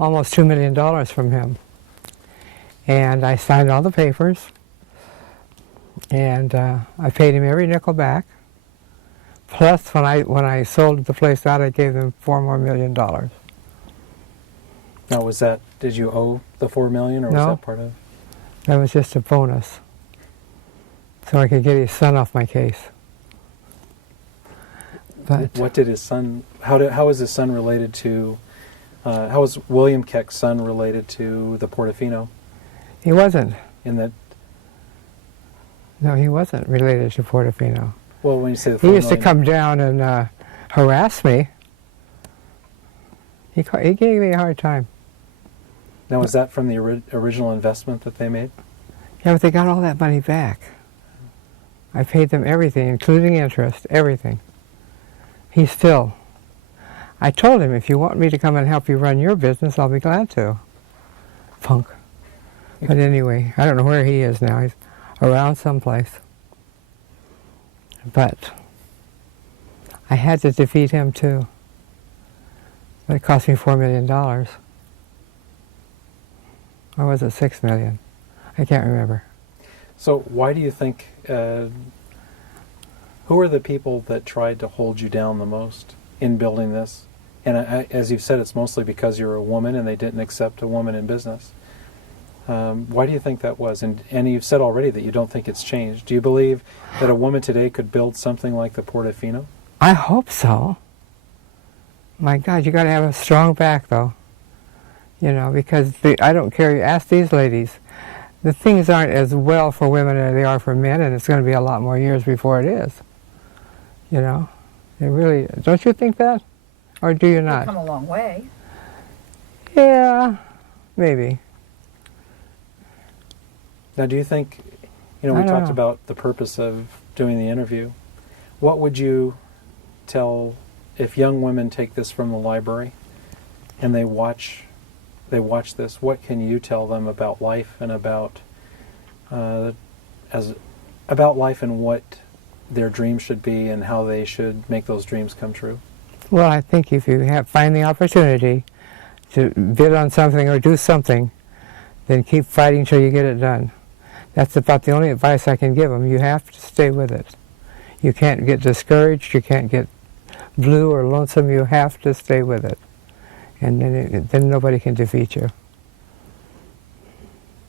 almost $2 million from him. And I signed all the papers, and I paid him every nickel back. Plus, when I sold the place out, I gave them $4 million more. Now, was that, did you owe the $4 million, or was that part of? That was just a bonus, so I could get his son off my case. But what did his son? How was his son related to? How was William Keck's son related to the Portofino? He wasn't. In that. No, he wasn't related to Portofino. Well, when you say the $4 he used million, to come down and harass me. He gave me a hard time. Now, was that from the original investment that they made? Yeah, but they got all that money back. I paid them everything, including interest, everything. He still. I told him, if you want me to come and help you run your business, I'll be glad to. Punk. But anyway, I don't know where he is now. He's around someplace. But I had to defeat him too. But it cost me $4 million. Or was it $6 million? I can't remember. So why do you think, who are the people that tried to hold you down the most in building this? And as you've said, it's mostly because you're a woman and they didn't accept a woman in business. Why do you think that was? And you've said already that you don't think it's changed. Do you believe that a woman today could build something like the Portofino? I hope so. My God, you got to have a strong back, though. You know, because I don't care. You ask these ladies, the things aren't as well for women as they are for men, and it's going to be a lot more years before it is. You know, it really. Don't you think that, or do you not? We've come a long way. Yeah, maybe. Now, do you think, we talked about the purpose of doing the interview. What would you tell if young women take this from the library and they watch this? What can you tell them about life and about life and what their dreams should be and how they should make those dreams come true? Well, I think if you find the opportunity to bid on something or do something, then keep fighting till you get it done. That's about the only advice I can give them. You have to stay with it. You can't get discouraged. You can't get blue or lonesome. You have to stay with it. And then nobody can defeat you.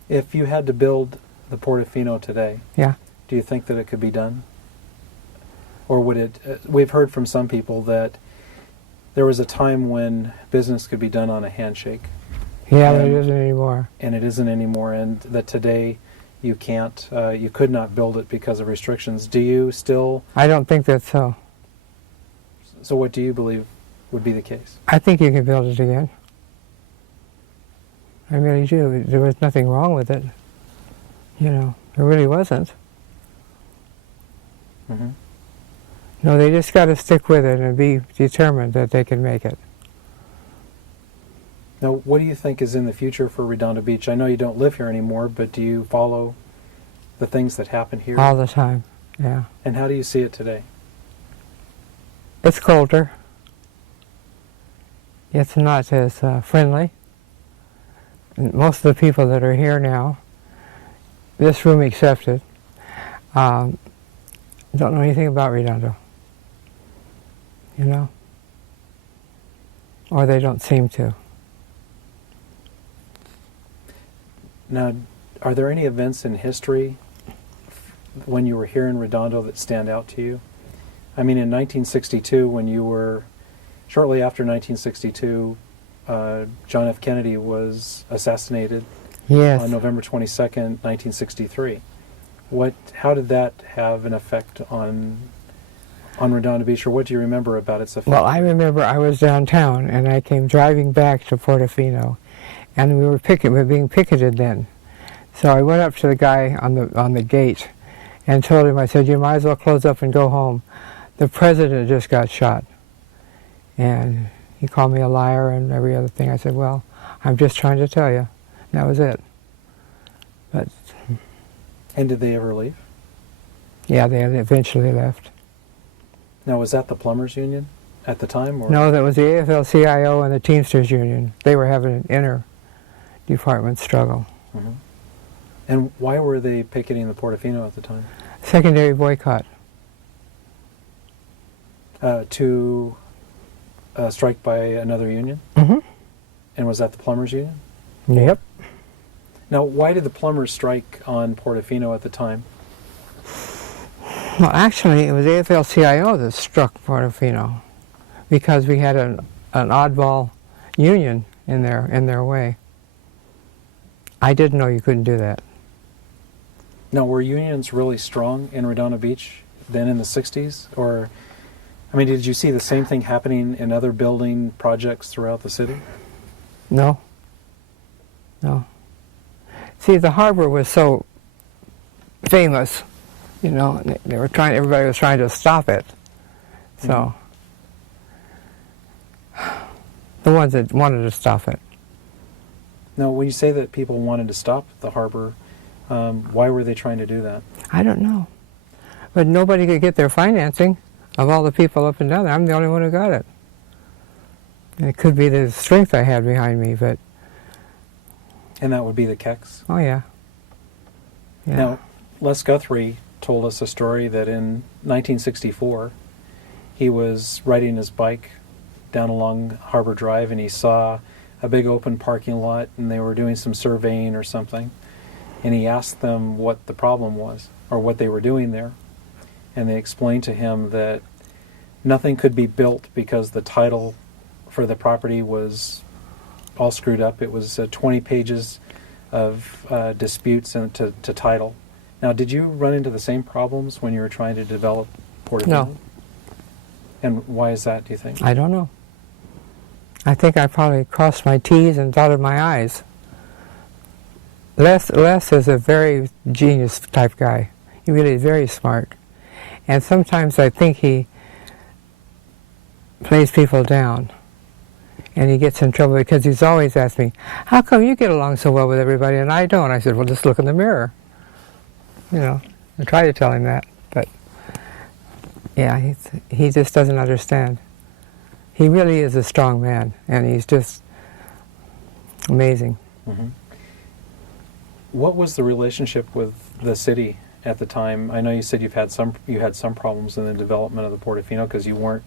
If you had to build the Portofino today, yeah, do you think that it could be done? Or would it... we've heard from some people that there was a time when business could be done on a handshake. Yeah, but it isn't anymore. And it isn't anymore, and that today you can't, you could not build it because of restrictions. Do you still... I don't think that's so. So what do you believe would be the case? I think you can build it again. I really do. There was nothing wrong with it. There really wasn't. Mm-hmm. No, they just got to stick with it and be determined that they can make it. Now, what do you think is in the future for Redondo Beach? I know you don't live here anymore, but do you follow the things that happen here? All the time, yeah. And how do you see it today? It's colder. It's not as friendly. And most of the people that are here now, this room excepted, don't know anything about Redondo. Or they don't seem to. Now, are there any events in history when you were here in Redondo that stand out to you? I mean, in 1962, when you were, shortly after 1962, John F. Kennedy was assassinated on November 22nd, 1963. How did that have an effect on Redondo Beach, or what do you remember about its effect? Well, I remember I was downtown, and I came driving back to Portofino, and we were being picketed then. So I went up to the guy on the gate and told him, I said, you might as well close up and go home. The president just got shot. And he called me a liar and every other thing. I said, well, I'm just trying to tell you. And that was it. But. And did they ever leave? Yeah, they eventually left. Now, was that the plumbers union? at the time? Or? No, that was the AFL CIO and the Teamsters union. They were having an inter-department struggle. Mm-hmm. And why were they picketing the Portofiino at the time? Secondary boycott. To strike by another union? Mm-hmm. And was that the plumbers union? Yep. Now, why did the plumbers strike on Portofiino at the time? Well, actually, it was AFL CIO that struck Portofiino because we had an oddball union in their way. I didn't know you couldn't do that. Now, were unions really strong in Redondo Beach then in the 60s? Or, I mean, did you see the same thing happening in other building projects throughout the city? No. No. See, the harbor was so famous, you know, and everybody was trying to stop it. So, the ones that wanted to stop it. Now, when you say that people wanted to stop the harbor, why were they trying to do that? I don't know. But nobody could get their financing of all the people up and down there. I'm the only one who got it. And it could be the strength I had behind me, but... And that would be the Kecks? Oh, yeah. Yeah. Now, Les Guthrie told us a story that in 1964, he was riding his bike down along Harbor Drive and he saw a big open parking lot and they were doing some surveying or something. And he asked them what the problem was or what they were doing there. And they explained to him that nothing could be built because the title for the property was all screwed up. It was 20 pages of disputes and to title. Now, did you run into the same problems when you were trying to develop Portofiino? No. And why is that, do you think? I don't know. I think I probably crossed my T's and dotted my I's. Les is a very genius type guy. He really is very smart. And sometimes I think he plays people down. And he gets in trouble because he's always asked me, how come you get along so well with everybody and I don't? I said, well, just look in the mirror. You know, I try to tell him that. But, yeah, he just doesn't understand. He really is a strong man, and he's just amazing. Mm-hmm. What was the relationship with the city at the time? I know you said you had some problems in the development of the Portofiino because you weren't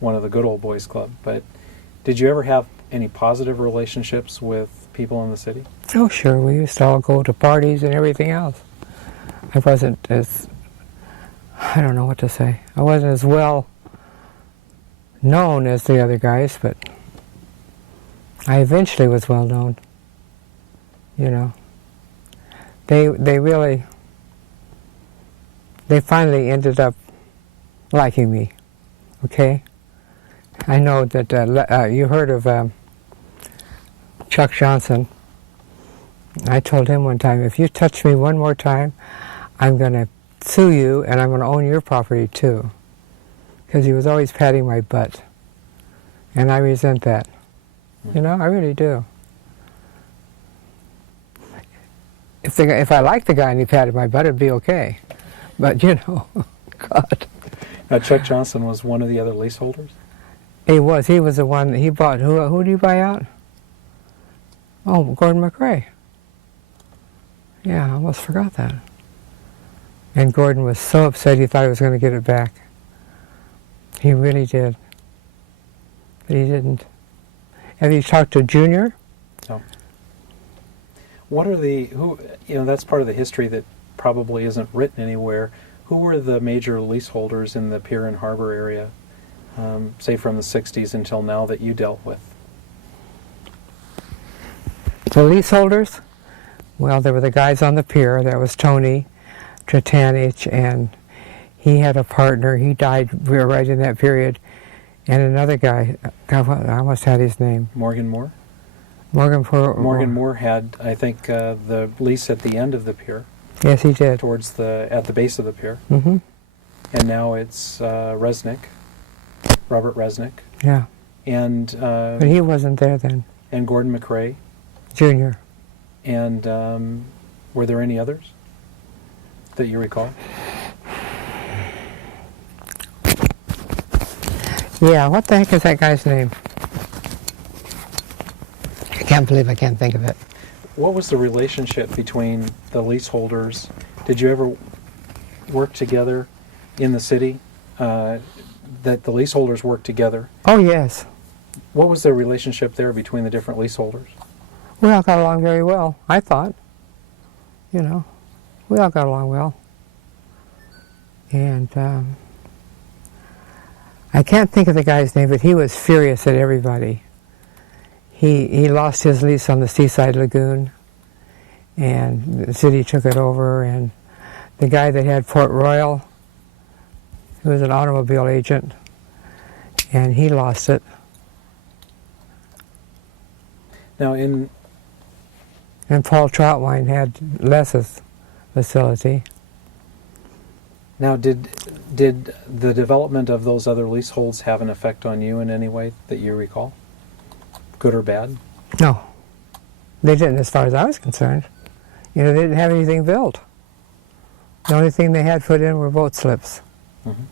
one of the good old boys club, but did you ever have any positive relationships with people in the city? Oh, sure. We used to all go to parties and everything else. I wasn't as, I don't know what to say. I wasn't as well known as the other guys, but I eventually was well known. You know, they finally ended up liking me. Okay, I know that you heard of Chuck Johnston. I told him one time, if you touch me one more time, I'm going to sue you and I'm going to own your property too. Because he was always patting my butt. And I resent that. You know, I really do. If I liked the guy and he patted my butt, it'd be okay. But, you know, God. Now, Chuck Johnston was one of the other leaseholders? He was the one, he bought, who did he buy out? Oh, Gordon McRae. Yeah, I almost forgot that. And Gordon was so upset he thought he was going to get it back. He really did. But he didn't. Have you talked to Junior? No. What are that's part of the history that probably isn't written anywhere. Who were the major leaseholders in the Pier and Harbor area, say from the 60s until now, that you dealt with? The leaseholders? Well, there were the guys on the pier. There was Tony Tratanich, and he had a partner. He died right in that period. And another guy, God, I almost had his name. Morgan Moore? Morgan Moore had, I think, the lease at the end of the pier. Yes, he did. At the base of the pier. Mm-hmm. And now it's Resnick, Robert Resnick. Yeah. And but he wasn't there then. And Gordon McRae. Junior. And were there any others that you recall? Yeah, what the heck is that guy's name? I can't believe I can't think of it. What was the relationship between the leaseholders? Did you ever work together in the city? That the leaseholders worked together? Oh, yes. What was the relationship there between the different leaseholders? We all got along very well, I thought. You know, we all got along well. And I can't think of the guy's name, but he was furious at everybody. He lost his lease on the Seaside Lagoon, and the city took it over, and the guy that had Port Royal, who was an automobile agent, and he lost it. Now, and Paul Troutwine had Les's facility. Now, did the development of those other leaseholds have an effect on you in any way that you recall? Good or bad? No. They didn't, as far as I was concerned. You know, they didn't have anything built. The only thing they had put in were boat slips. Mm-hmm.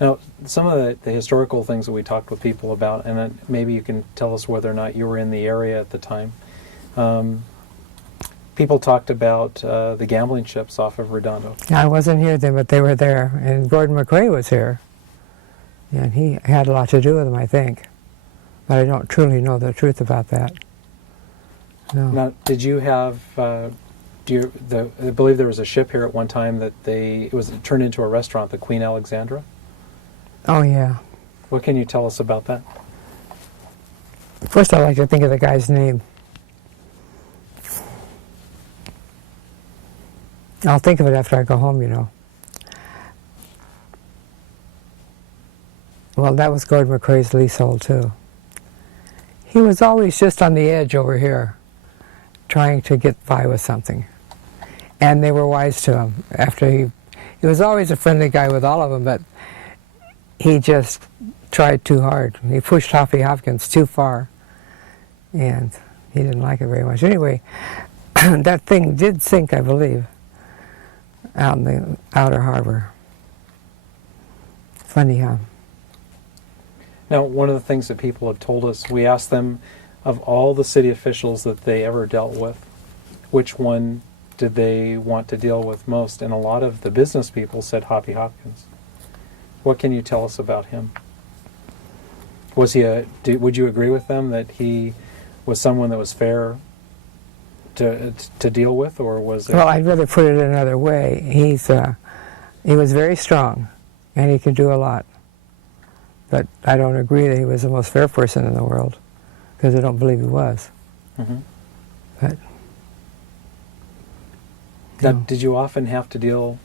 Now, some of the historical things that we talked with people about, and then maybe you can tell us whether or not you were in the area at the time. People talked about the gambling ships off of Redondo. I wasn't here then, but they were there. And Gordon McRae was here. And he had a lot to do with them, I think. But I don't truly know the truth about that. No. Now, did you have... I believe there was a ship here at one time that it was turned into a restaurant, the Queen Alexandra. Oh, yeah. What can you tell us about that? First, I'd like to think of the guy's name. I'll think of it after I go home, you know. Well, that was Gordon McRae's leasehold, too. He was always just on the edge over here, trying to get by with something. And they were wise to him. He was always a friendly guy with all of them, but he just tried too hard. He pushed Hoppy Hopkins too far, and he didn't like it very much. Anyway, that thing did sink, I believe, out in the outer harbor. Funny, huh? Now, one of the things that people have told us, we asked them, of all the city officials that they ever dealt with, which one did they want to deal with most? And a lot of the business people said Hoppy Hopkins. What can you tell us about him? Was would you agree with them that he was someone that was fair to deal with, or was it? Well, I'd rather put it another way. He was very strong, and he could do a lot. But I don't agree that he was the most fair person in the world, because I don't believe he was. Mm-hmm. But now, did you often have to deal?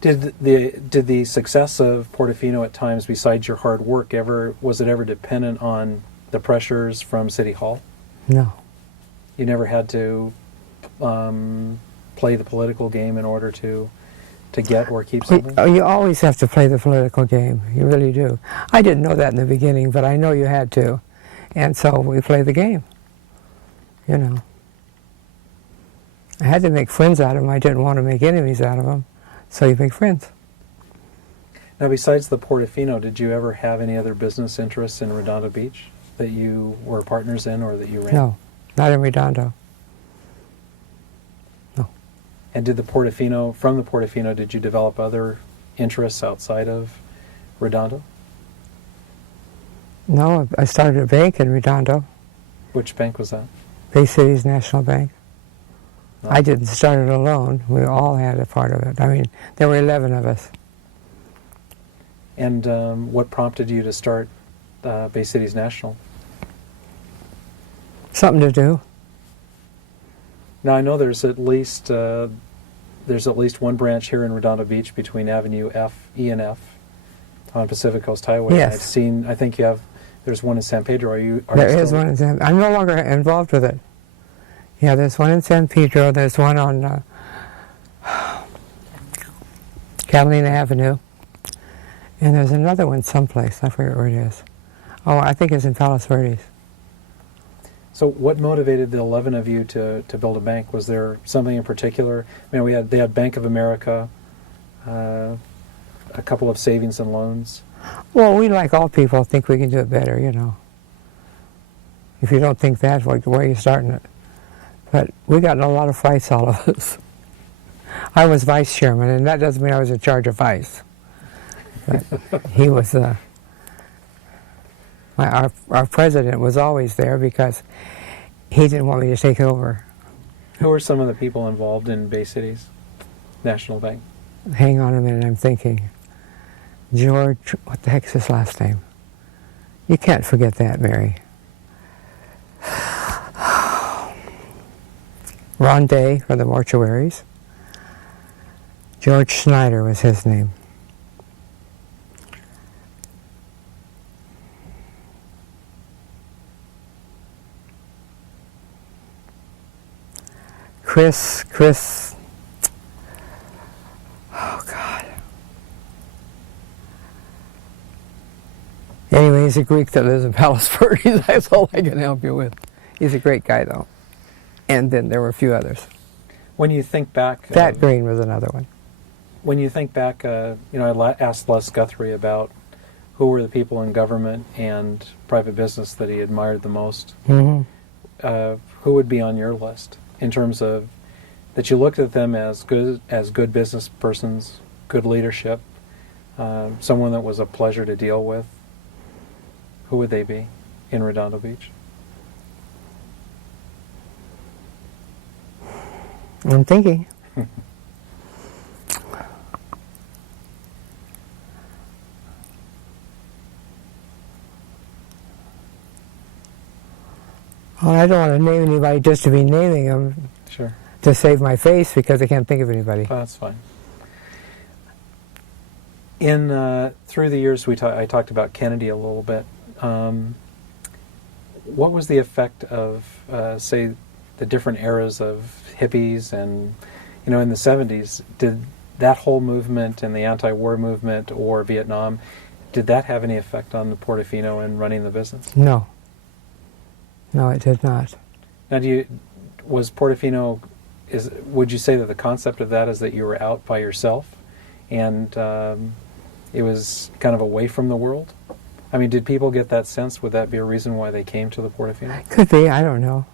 Did the success of Portofüno at times, besides your hard work, was it ever dependent on the pressures from City Hall? No. You never had to play the political game in order to get or keep something? You always have to play the political game. You really do. I didn't know that in the beginning, but I know you had to. And so we played the game. You know. I had to make friends out of them. I didn't want to make enemies out of them. So you make friends. Now, besides the Portofüno, did you ever have any other business interests in Redondo Beach that you were partners in or that you ran? No, not in Redondo. No. And from the Portofüno, did you develop other interests outside of Redondo? No, I started a bank in Redondo. Which bank was that? Bay Cities National Bank. Oh. I didn't start it alone. We all had a part of it. I mean, there were 11 of us. And what prompted you to start Bay Cities National? Something to do. Now, I know there's at least one branch here in Redondo Beach between Avenue E and F on Pacific Coast Highway. Yes. I think there's one in San Pedro. There is one in San Pedro. I'm no longer involved with it. Yeah, there's one in San Pedro. There's one on Catalina Avenue. And there's another one someplace. I forget where it is. Oh, I think it's in Palos Verdes. So what motivated the 11 of you to build a bank? Was there something in particular? I mean, they had Bank of America, a couple of savings and loans. Well, we, like all people, think we can do it better, you know. If you don't think that, why are you starting it? But we got in a lot of fights, all of us. I was vice chairman, and that doesn't mean I was in charge of vice. But he was, our president was always there because he didn't want me to take over. Who are some of the people involved in Bay Cities National Bank? Hang on a minute, I'm thinking. George, what the heck's his last name? You can't forget that, Mary. Ron Day for the mortuaries. George Schneider was his name. Chris, oh God. Anyway, he's a Greek that lives in Palasport. That's all I can help you with. He's a great guy, though. And then there were a few others. When you think back... That Green was another one. When you think back, I asked Les Guthrie about who were the people in government and private business that he admired the most. Mm-hmm. Who would be on your list in terms of that you looked at them as good business persons, good leadership, someone that was a pleasure to deal with? Who would they be in Redondo Beach? I'm thinking. Well, I don't want to name anybody just to be naming them. Sure. To save my face because I can't think of anybody. Oh, that's fine. Through the years, I talked about Kennedy a little bit. What was the effect of, say, the different eras of hippies and, in the 70s? Did that whole movement and the anti-war movement or Vietnam, did that have any effect on the Portofino and running the business? No. No, it did not. Now, was Portofino, would you say that the concept of that is that you were out by yourself and it was kind of away from the world? I mean, did people get that sense? Would that be a reason why they came to the Portofino? Could be, I don't know.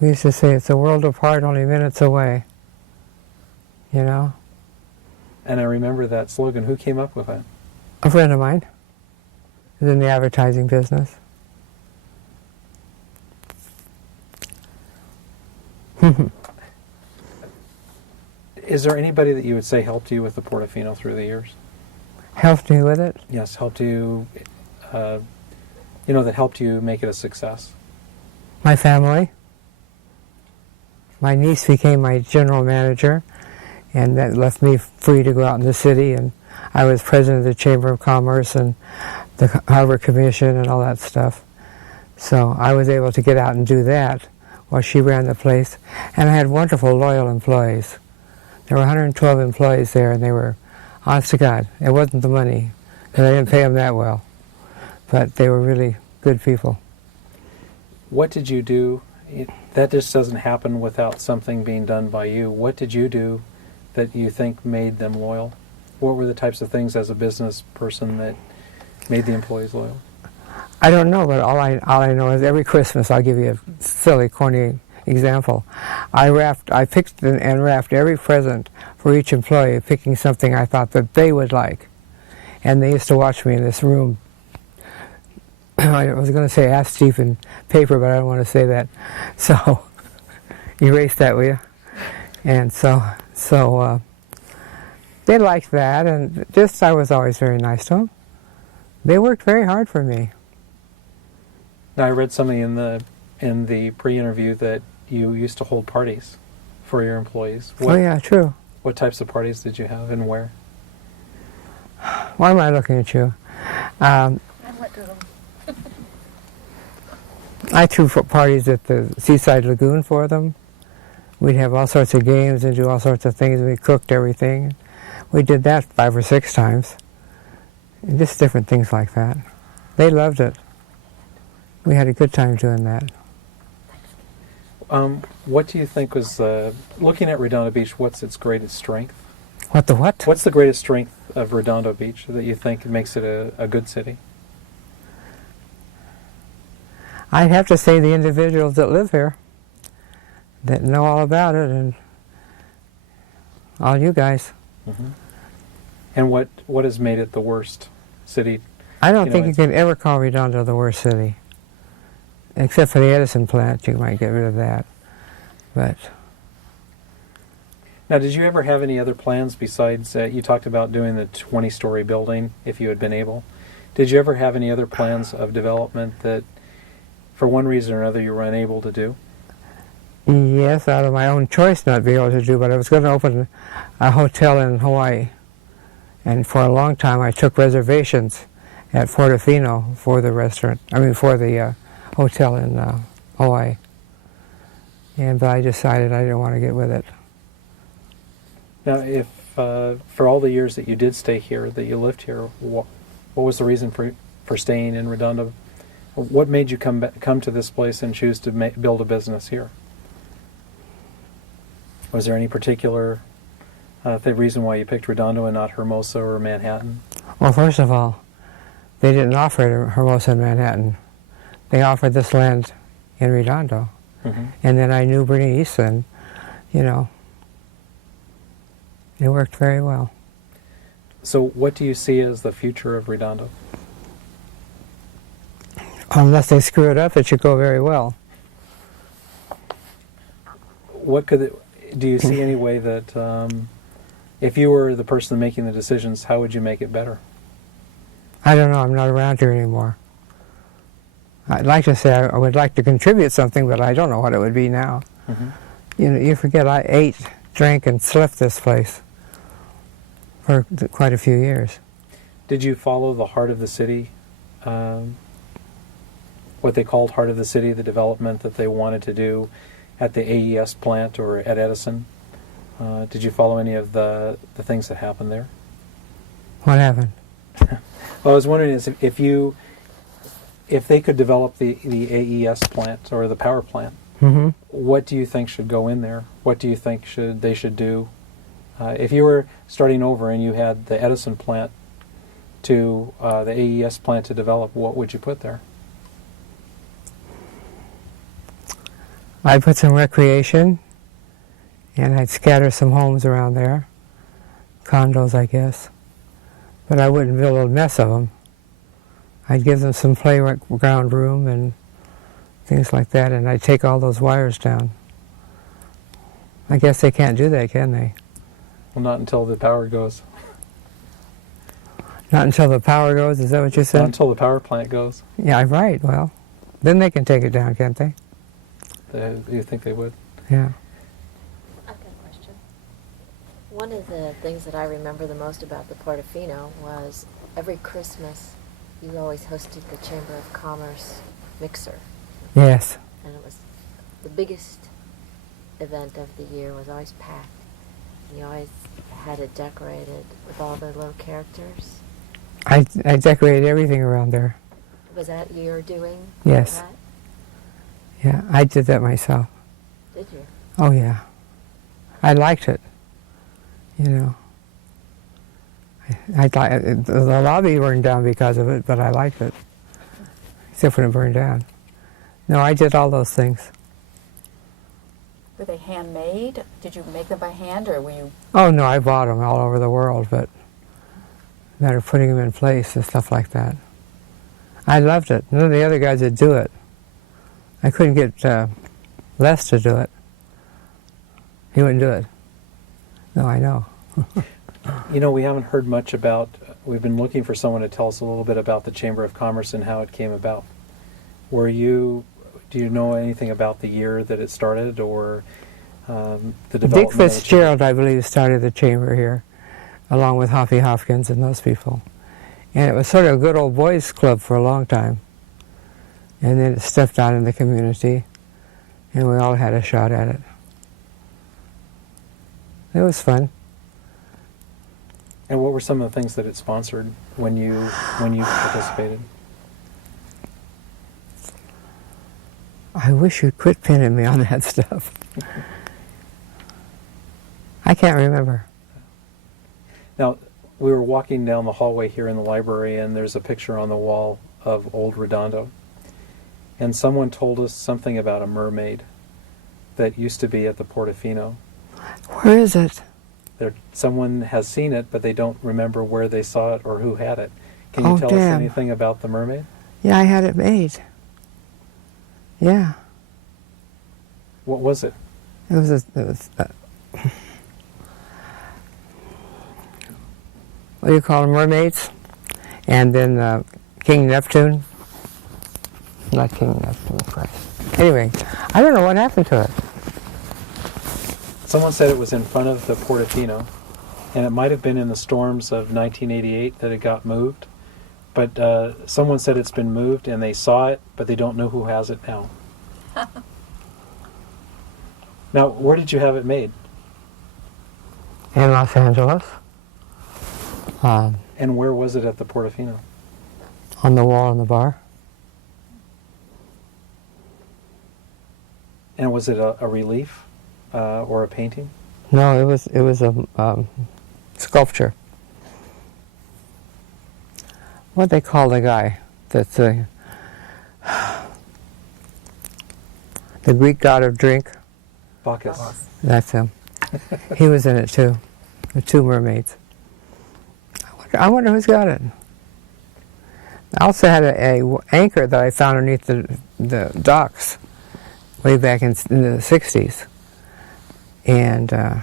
We used to say it's a world apart, only minutes away. You know? And I remember that slogan. Who came up with it? A friend of mine is in the advertising business. Is there anybody that you would say helped you with the Portofino through the years? Helped me with it? Yes, helped you, that helped you make it a success. My family. My niece became my general manager, and that left me free to go out in the city, and I was president of the Chamber of Commerce and the Harbor Commission and all that stuff. So I was able to get out and do that while she ran the place. And I had wonderful, loyal employees. There were 112 employees there, and they were, honest to God, it wasn't the money, because I didn't pay them that well. But they were really good people. What did you do? That just doesn't happen without something being done by you. What did you do that you think made them loyal? What were the types of things as a business person that made the employees loyal? I don't know, but all I know is every Christmas, I'll give you a silly, corny example. I picked and wrapped every present for each employee, picking something I thought that they would like. And they used to watch me in this room. I was going to say ass deep in paper, but I don't want to say that. So, erase that, will you? And so they liked that, and just I was always very nice to them. They worked very hard for me. Now, I read something in the pre-interview that you used to hold parties for your employees. Oh yeah, true. What types of parties did you have and where? Why am I looking at you? I threw parties at the Seaside Lagoon for them. We'd have all sorts of games and do all sorts of things. We cooked everything. We did that 5 or 6 times. And just different things like that. They loved it. We had a good time doing that. What do you think was, looking at Redondo Beach, what's its greatest strength? What the what? What's the greatest strength of Redondo Beach that you think makes it a good city? I'd have to say the individuals that live here, that know all about it, and all you guys. Mm-hmm. And what has made it the worst city? I don't think you can ever call Redondo the worst city. Except for the Edison plant, you might get rid of that. But now, did you ever have any other plans besides, you talked about doing the 20-story building if you had been able. Did you ever have any other plans of development that, for one reason or another, you were unable to do? yes, out of my own choice not be able to do, but I was going to open a hotel in Hawaii. And for a long time I took reservations at Portoෆino for the restaurant, for the hotel in Hawaii. But I decided I didn't want to get with it. Now, if for all the years that you did stay here, that you lived here, what was the reason for staying in Redondo? What made you come to this place and choose to build a business here? Was there any particular the reason why you picked Redondo and not Hermosa or Manhattan? Well, first of all, they didn't offer Hermosa and Manhattan. They offered this land in Redondo. Mm-hmm. And then I knew Bernice, and, it worked very well. So what do you see as the future of Redondo? Unless they screw it up, it should go very well. Do you see any way that, if you were the person making the decisions, how would you make it better? I don't know. I'm not around here anymore. I'd like to say I would like to contribute something, but I don't know what it would be now. Mm-hmm. You forget I ate, drank, and slept this place for quite a few years. Did you follow the heart of the city, what they called heart of the city, the development that they wanted to do at the AES plant or at Edison? Did you follow any of the things that happened there? What happened? Well, I was wondering if they could develop the AES plant or the power plant, mm-hmm. What do you think should go in there? What do you think they should do? If you were starting over and you had the Edison plant to the AES plant to develop, what would you put there? I'd put some recreation, and I'd scatter some homes around there, condos, I guess. But I wouldn't build a mess of them. I'd give them some playground room and things like that, and I'd take all those wires down. I guess they can't do that, can they? Well, not until the power goes. Not until the power goes? Is that what you said? Not until the power plant goes. Yeah, right. Well, then they can take it down, can't they? You think they would? Yeah. I've got a question. One of the things that I remember the most about the Portoෆino was every Christmas you always hosted the Chamber of Commerce mixer. Yes. And it was the biggest event of the year, was always packed. You always had it decorated with all the little characters. I decorated everything around there. Was that your doing? Yes. Yeah, I did that myself. Did you? Oh, yeah. I liked it, The lobby burned down because of it, but I liked it. Except when it burned down. No, I did all those things. Were they handmade? Did you make them by hand, or were you... Oh, no, I bought them all over the world, but a matter of putting them in place and stuff like that. I loved it. None of the other guys would do it. I couldn't get Les to do it. He wouldn't do it. No, I know. We haven't heard much about, we've been looking for someone to tell us a little bit about the Chamber of Commerce and how it came about. Do you know anything about the year that it started, or the development? Dick Fitzgerald, I believe, started the chamber here, along with Hoppy Hopkins and those people. And it was sort of a good old boys club for a long time. And then it stepped out in the community, and we all had a shot at it. It was fun. And what were some of the things that it sponsored when you participated? I wish you'd quit pinning me on that stuff. Mm-hmm. I can't remember. Now, we were walking down the hallway here in the library, and there's a picture on the wall of old Redondo. And someone told us something about a mermaid that used to be at the Portoෆino. Where is it? Someone has seen it, but they don't remember where they saw it or who had it. Can you tell us anything about the mermaid? Yeah, I had it made. Yeah. What was it? It was what do you call them, mermaids? And then King Neptune. Not King Neptune, Christ. Anyway, I don't know what happened to it. Someone said it was in front of the Portoෆino, and it might have been in the storms of 1988 that it got moved. But someone said it's been moved, and they saw it, but they don't know who has it now. Now, where did you have it made? In Los Angeles. And where was it at the Portoෆino? On the wall in the bar. And was it a relief or a painting? No, it was a sculpture. What they call the guy that's the Greek god of drink? Bacchus. That's him. He was in it too. The two mermaids. I wonder who's got it. I also had a anchor that I found underneath the docks way back in the 60s. And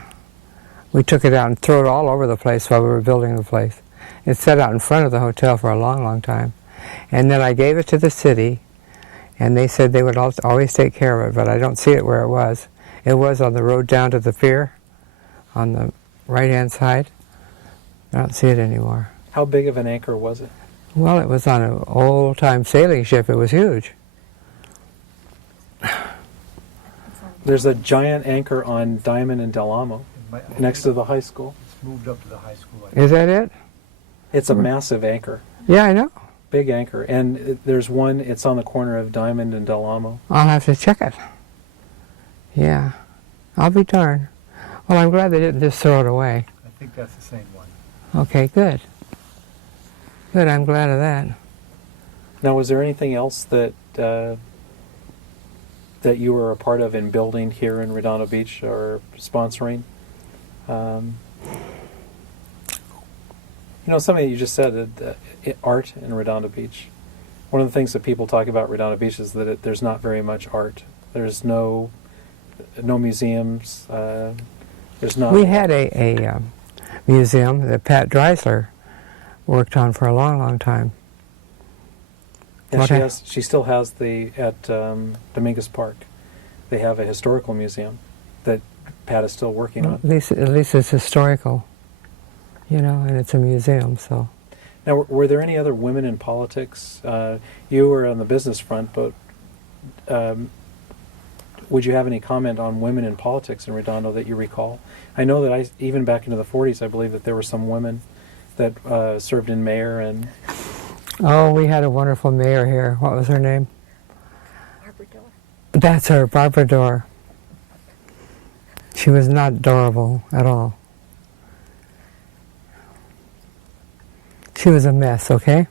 we took it out and threw it all over the place while we were building the place. It sat out in front of the hotel for a long, long time. And then I gave it to the city, and they said they would always take care of it, but I don't see it where it was. It was on the road down to the pier on the right-hand side. I don't see it anymore. How big of an anchor was it? Well, it was on an old-time sailing ship. It was huge. There's a giant anchor on Diamond and Del Amo next to the high school. It's moved up to the high school. Is that it? It's a massive anchor. Yeah, I know. Big anchor. And there's one, it's on the corner of Diamond and Del Amo. I'll have to check it. Yeah. I'll be darned. Well, I'm glad they didn't just throw it away. I think that's the same one. Okay, good. Good, I'm glad of that. Now, was there anything else that that you were a part of in building here in Redondo Beach or sponsoring? You know, something you just said, art in Redondo Beach. One of the things that people talk about Redondo Beach is that there's not very much art. There's no museums. There's not. We had a museum that Pat Dreizler worked on for a long, long time. And she still has at Dominguez Park. They have a historical museum that Pat is still working on. At least it's historical, you know, and it's a museum. So. Now, were there any other women in politics? You were on the business front, but would you have any comment on women in politics in Redondo that you recall? I know that even back into the 40s, I believe that there were some women that served in mayor and. Oh, we had a wonderful mayor here. What was her name? Barbara Doerr. That's her, Barbara Doerr. She was not adorable at all. She was a mess, okay?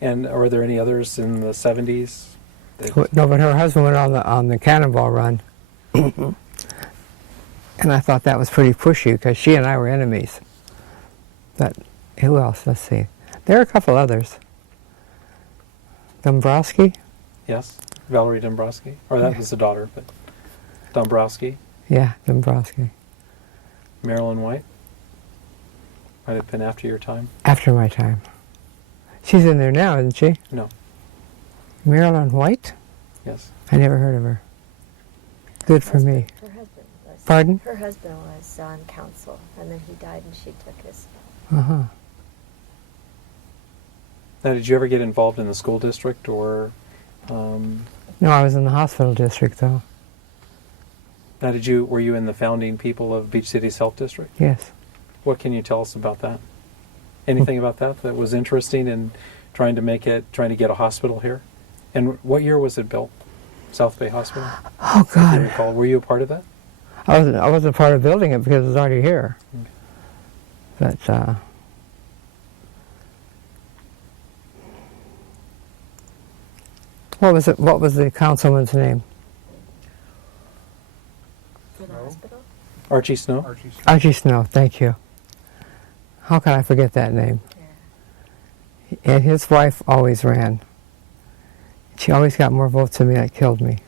And were there any others in the 70s? No, but her husband went on the Cannonball Run. And I thought that was pretty pushy because she and I were enemies. But who else? Let's see. There are a couple others. Dombrowski? Yes, Valerie Dombrowski. Or that was the daughter, but Dombrowski. Yeah, Dombrowski. Marilyn White. Might have been after your time. After my time. She's in there now, isn't she? No. Marilyn White? Yes. I never heard of her. Good for me. Her husband was. Pardon? Her husband was on council, and then he died, and she took his. Uh-huh. Now, did you ever get involved in the school district or? No, I was in the hospital district, though. Now, were you in the founding people of Beach City's Health District? Yes. What can you tell us about that? Anything about that was interesting in trying to get a hospital here? And what year was it built? South Bay Hospital? Oh, If you God. recall. Were you a part of that? I wasn't part of building it because it was already here. Okay. But what was the councilman's name? For the No. hospital? Archie Snow? Archie. Archie Snow, thank you. How can I forget that name? Yeah. And his wife always ran. She always got more votes than me. That killed me.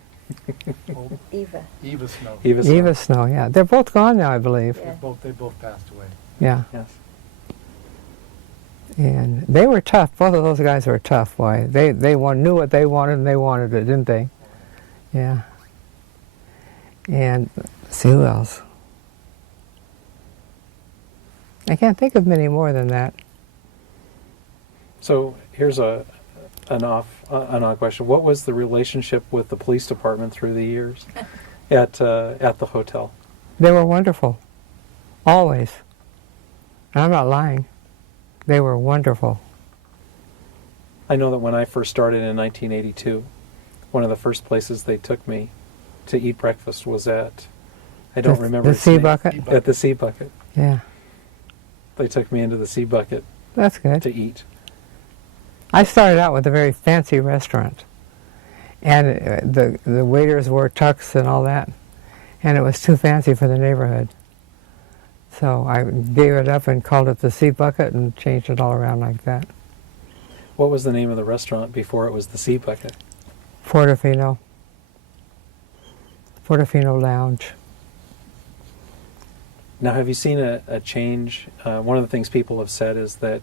Oh, Eva. Eva Snow. Eva Snow. Eva Snow, yeah. They're both gone now, I believe. Yeah. They both passed away. Yeah. Yes. And they were tough. Both of those guys were tough. Boy, they knew what they wanted and they wanted it, didn't they? Yeah. And let's see who else. I can't think of many more than that. So here's an odd question. What was the relationship with the police department through the years at the hotel? They were wonderful, always. And I'm not lying. They were wonderful. I know that when I first started in 1982, one of the first places they took me to eat breakfast was at, I don't remember the its Sea name. Bucket. At the Sea Bucket. Yeah, They took me into the Sea Bucket that's good. to eat. I started out with a very fancy restaurant, and the waiters wore tux and all that, and it was too fancy for the neighborhood. So I gave it up and called it the Sea Bucket and changed it all around like that. What was the name of the restaurant before it was the Sea Bucket? Portoфино. Portoфино Lounge. Now, have you seen a change? One of the things people have said is that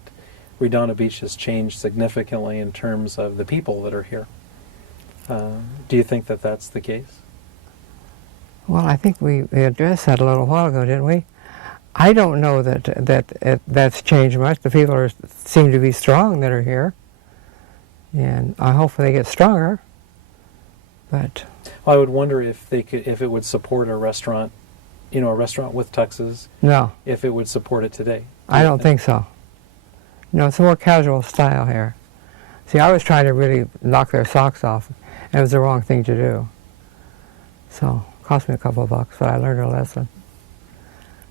Redondo Beach has changed significantly in terms of the people that are here. Do you think that that's the case? Well, I think we addressed that a little while ago, didn't we? I don't know that's changed much. The people seem to be strong that are here, and I hope they get stronger. But Well, I would wonder if it would support a restaurant, a restaurant with tuxes, no, if it would support it today. I don't think so. No, it's a more casual style here. See, I was trying to really knock their socks off, and it was the wrong thing to do. So, it cost me a couple of bucks, but I learned a lesson.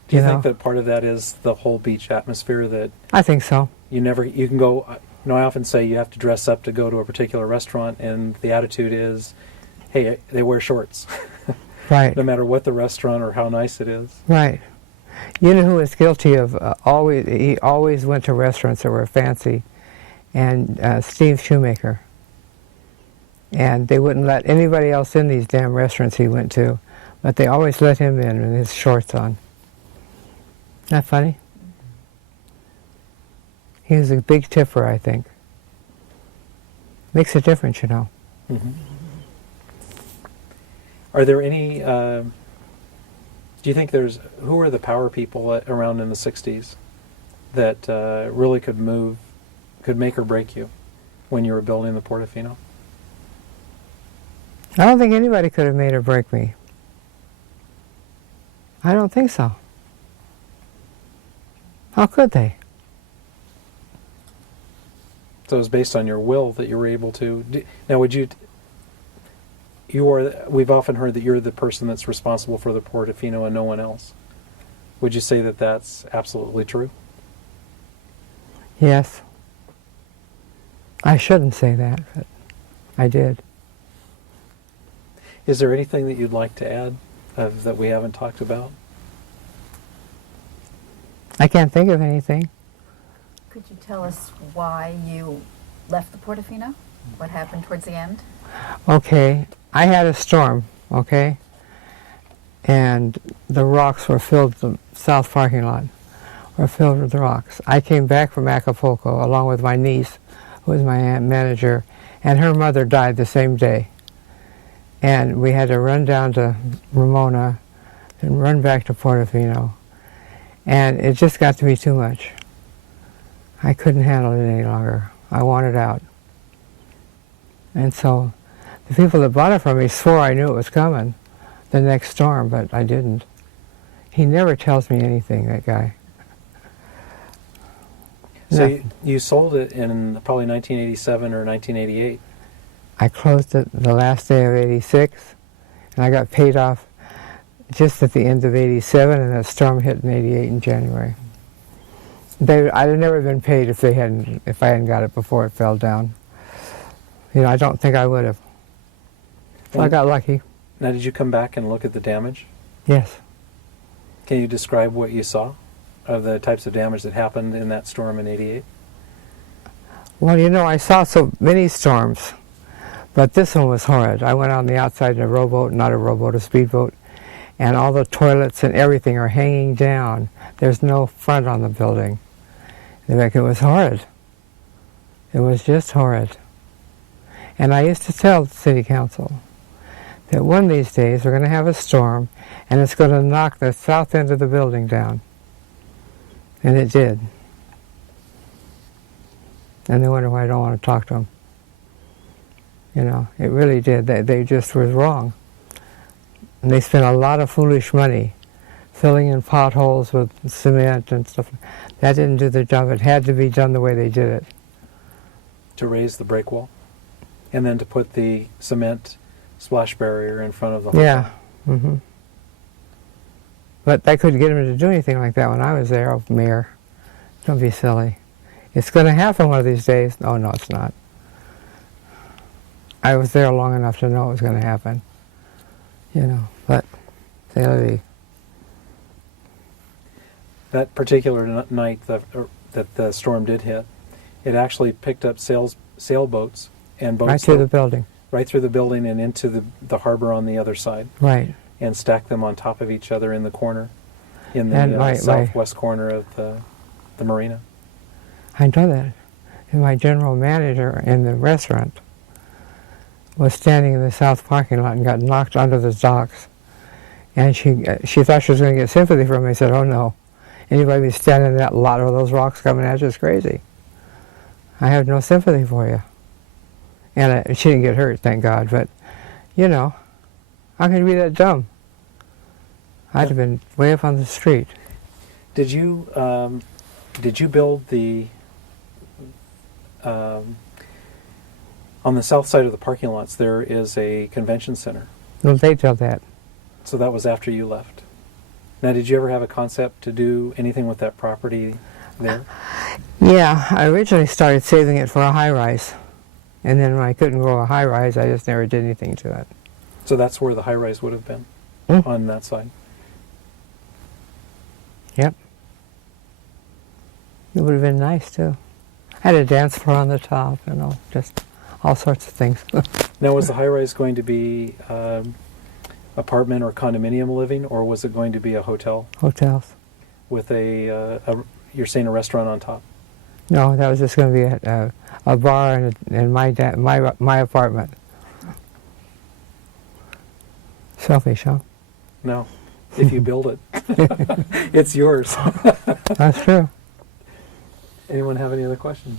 Do you You think know? that part of that is the whole beach atmosphere that I think so. you can go, I often say you have to dress up to go to a particular restaurant, and the attitude is, hey, they wear shorts, Right, no matter what the restaurant or how nice it is. right. You know who is guilty of he always went to restaurants that were fancy, and Steve Shoemaker. And they wouldn't let anybody else in these damn restaurants he went to, but they always let him in with his shorts on. Isn't that funny? He was a big tipper, I think. Makes a difference, you know. Mm-hmm. Are there any, do you think who are the power people around in the 60s that really could make or break you when you were building the Portoфино? I don't think anybody could have made or break me. I don't think so. How could they? So it was based on your will that you were able to. Now, we've often heard that you're the person that's responsible for the Portoфино and no one else. Would you say that that's absolutely true? Yes. I shouldn't say that, but I did. Is there anything that you'd like to add that we haven't talked about? I can't think of anything. Could you tell us why you left the Portoфино? What happened towards the end? Okay, I had a storm, okay? And the rocks were filled, the south parking lot were filled with rocks. I came back from Acapulco along with my niece, who was my manager, and her mother died the same day. And we had to run down to Ramona and run back to Portoфино. And it just got to be too much. I couldn't handle it any longer. I wanted out. And so the people that bought it from me swore I knew it was coming, the next storm, but I didn't. He never tells me anything, that guy. So No. you sold it in probably 1987 or 1988. I closed it the last day of '86, and I got paid off just at the end of '87, and that storm hit in '88 in January. I'd have never been paid if I hadn't got it before it fell down. You know, I don't think I would have. So I got lucky. Now, did you come back and look at the damage? Yes. Can you describe what you saw of the types of damage that happened in that storm in '88? Well, you know, I saw so many storms, but this one was horrid. I went on the outside in a rowboat, not a rowboat, a speedboat, and all the toilets and everything are hanging down. There's no front on the building. In fact, it was horrid. It was just horrid. And I used to tell the city council that one of these days we're going to have a storm and it's going to knock the south end of the building down. And it did. And they wonder why I don't want to talk to them. You know, it really did. They just was wrong. And they spent a lot of foolish money filling in potholes with cement and stuff. That didn't do the job. It had to be done the way they did it. To raise the break wall? And then to put the cement splash barrier in front of the whole Yeah. thing? Mm-hmm. But I couldn't get him to do anything like that when I was there. Oh, Mayor, don't be silly. It's going to happen one of these days. Oh, no, it's not. I was there long enough to know it was going to happen. You know, but they That particular night that the storm did hit, it actually picked up sailboats and boats right through the building. right through the building and into the harbor on the other side, Right. and stacked them on top of each other in the corner, in the And southwest corner of the marina. I know that. And my general manager in the restaurant was standing in the south parking lot and got knocked under the docks. And she thought she was going to get sympathy from me. I said, oh no, anybody who's standing in that lot with those rocks coming at you is crazy. I have no sympathy for you. And she didn't get hurt, thank God, but, you know, how can you be that dumb? I'd have been way up on the street. Did you build the on the south side of the parking lots? There is a convention center. No, they tell that. So that was after you left. Now, did you ever have a concept to do anything with that property there? Yeah, I originally started saving it for a high-rise. And then when I couldn't grow a high-rise, I just never did anything to it. So that's where the high-rise would have been, Mm. on that side. Yep. It would have been nice, too. I had a dance floor on the top, you know, just all sorts of things. Now, was the high-rise going to be apartment or condominium living, or was it going to be a hotel Hotels. with you're saying a restaurant on top? No, that was just going to be a bar in my apartment. Selfish, huh? No. If you build it, it's yours. That's true. Anyone have any other questions?